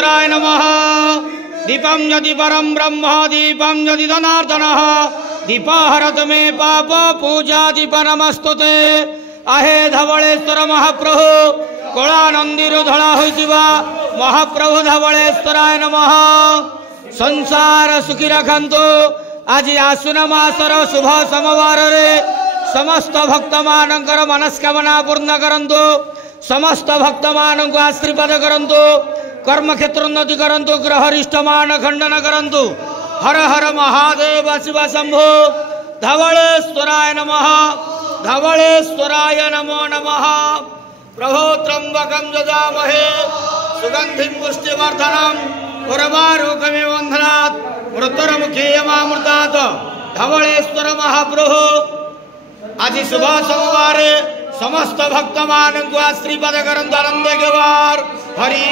धवलेश्वराय नमः। दीपं यदि परं ब्रह्म दीपं यदि धनार्दनः दीपहरत मे पाप पूजा दीप नमस्तुते। आहे धवलेश्वर महाप्रभु कलानंदीर धड़ा होइतिबा महाप्रभु धवलेश्वराय नमः। संसार सुखी रखंतु। आज आश्विन मासर शुभ सोमवार रे समस्त भक्त मानकर मनस्कामना पूर्ण करंतु। समस्त भक्त मानक आशीर्वाद करंतु। कर्म क्षेत्र उन्नति करंतु। ग्रहरिष्ठ मान खंडन करंतु। हर हर महादेव शिव शंभो। धवलेश्वराय नमः। धवलेश्वराय नमो नमः। प्रभो त्र्यंबकं यजामहे सुगंधिं पुष्टिवर्धनम् उर्वारुकमिव बन्धनात् मृत्युर्मुखे यमामृतात्। धवलेश्वर महाप्रभु आज शुभ सोमवार समस्त भक्त मान आशीर्वाद करंतु। आनंद हरि।